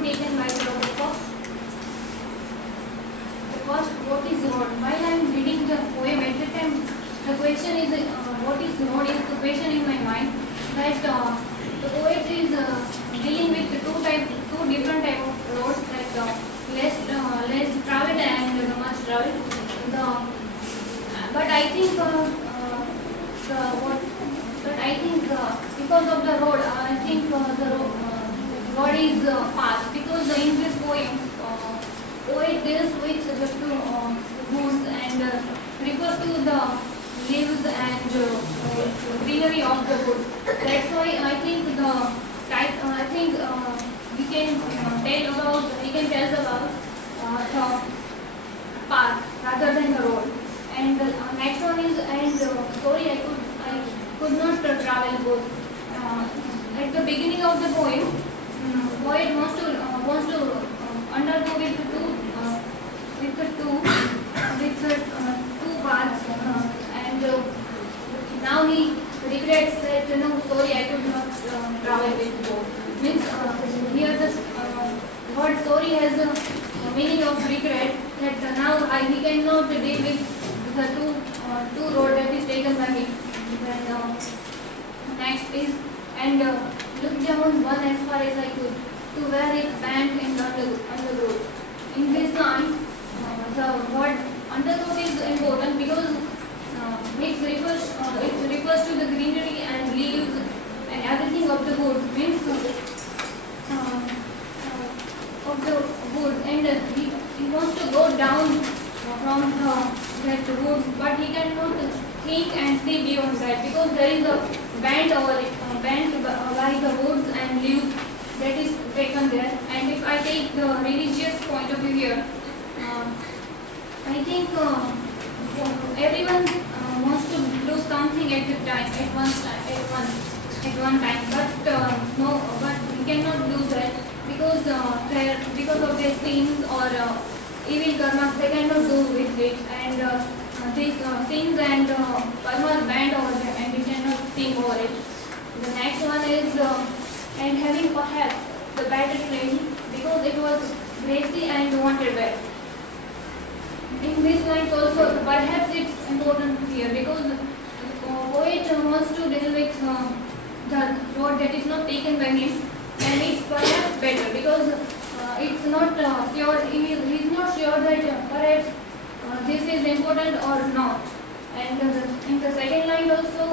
example taken by the first. What is road? While I am reading the poem at the time, the question is what is road is the question in my mind that the poet is dealing with two different type of roads, like less traveled and much traveled. But I think because of the road, I think the road is fast, because in this poem poet deals with the two goods and refers to the leaves and greenery of the wood. That's why I think the type. I think we can tell about the path rather than the road. And the next one is sorry, I could not travel both. At the beginning of the poem, poet wants to undergo with the two paths, and now he regrets that no, sorry, I could not travel with both. Means here the word sorry has a meaning of regret, that now he cannot deal with the two road that is taken by him. Then next is look down one as far as I could to where it bent and undergrowth. In this line, the word undergrowth is important because it refers to the greenery and leaves and everything of the wood, means of the wood, and he wants to go down from that woods, but he cannot think and see beyond that, because there is a bend by the woods and leaves that is taken there. And if I take the religious point of view here, I think everyone wants to do something at one time, but we cannot do that because of their sins or evil karmas. They cannot do with it, and these sins and karmas band over them, and we cannot think over it. The next one is and having perhaps the better training, because it was gracie and wanted well. In this line also, perhaps it's important here, because poet wants to deal with the road that is not taken by him, and it's perhaps better, because it's not sure. He is not sure that perhaps this is important or not. And in the second line also,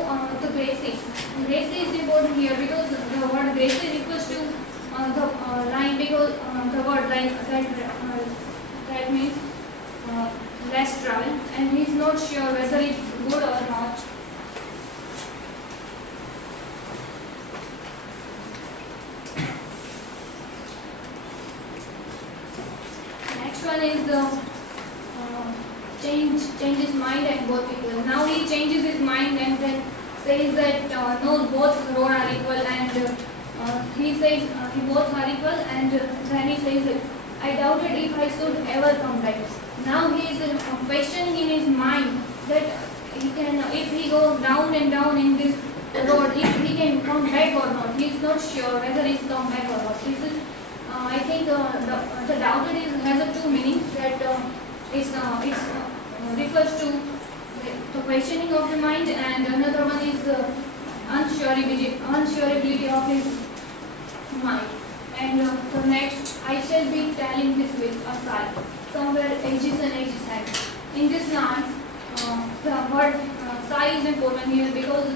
the gracie. Gracie is important here because the word gracie refers to the line, because the word line that means less travel, and he is not sure whether it's good or not. Next one is change his mind and both equal. Now he changes his mind and then says that no, both roads are equal, and he says he both are equal, and then he says that I doubted if I should ever come back. Now he is questioning in his mind that he can, if he goes down and down in this road, if he can come back or not. He is not sure whether he is come back or not. This is, I think the doubted has a two meanings, that it refers to the questioning of the mind, and another one is unsurability of his mind. And the next, I shall be telling this with a sigh, somewhere ages and ages hence. In this line, the word sigh is important here, because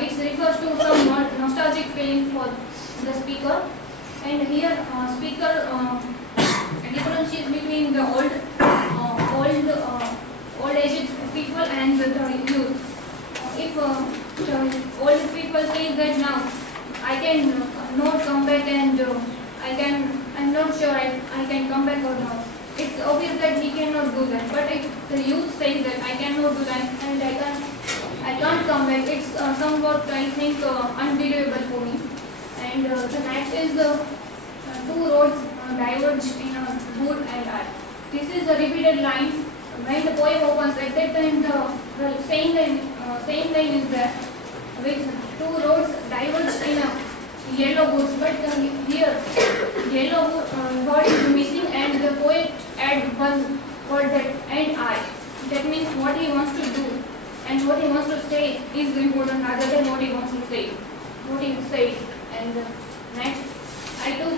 it refers to some nostalgic feeling for the speaker. And here, speaker differentiates between the old aged people and the youth. If the old people say that now I can not come back, and I'm not sure I can come back or not, it's obvious that he cannot do that. But if the youth says that I cannot do that and I can't come back, it's somewhat, I think, unbelievable for me. And the next is two roads diverge in a wood and art. This is a repeated line. When the poem opens, at that time the same line is there, with two roads diverge in a yellow woods. But here yellow and I. That means what he wants to do and what he wants to say is important rather than what he wants to say. What he said. And next, I took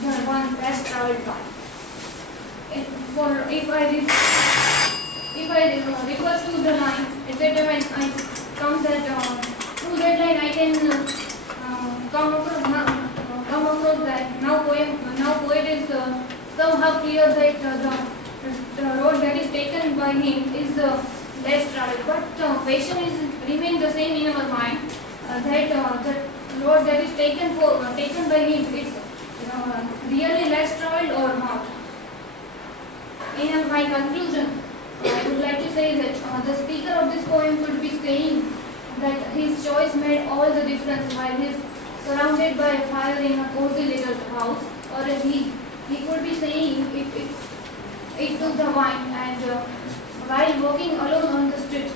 the one less traveled one. If I refer to the line, etc. when I come that through that line I can come across that now poet is somehow clear that the road that is taken by him is less traveled, but question is remain the same in our mind that the road that is taken by him is really less traveled or not. In my conclusion, I would like to say that the speaker of this poem could be saying that his choice made all the difference while he is surrounded by a fire in a cozy little house, or he could be saying it took the wine and while walking alone on the street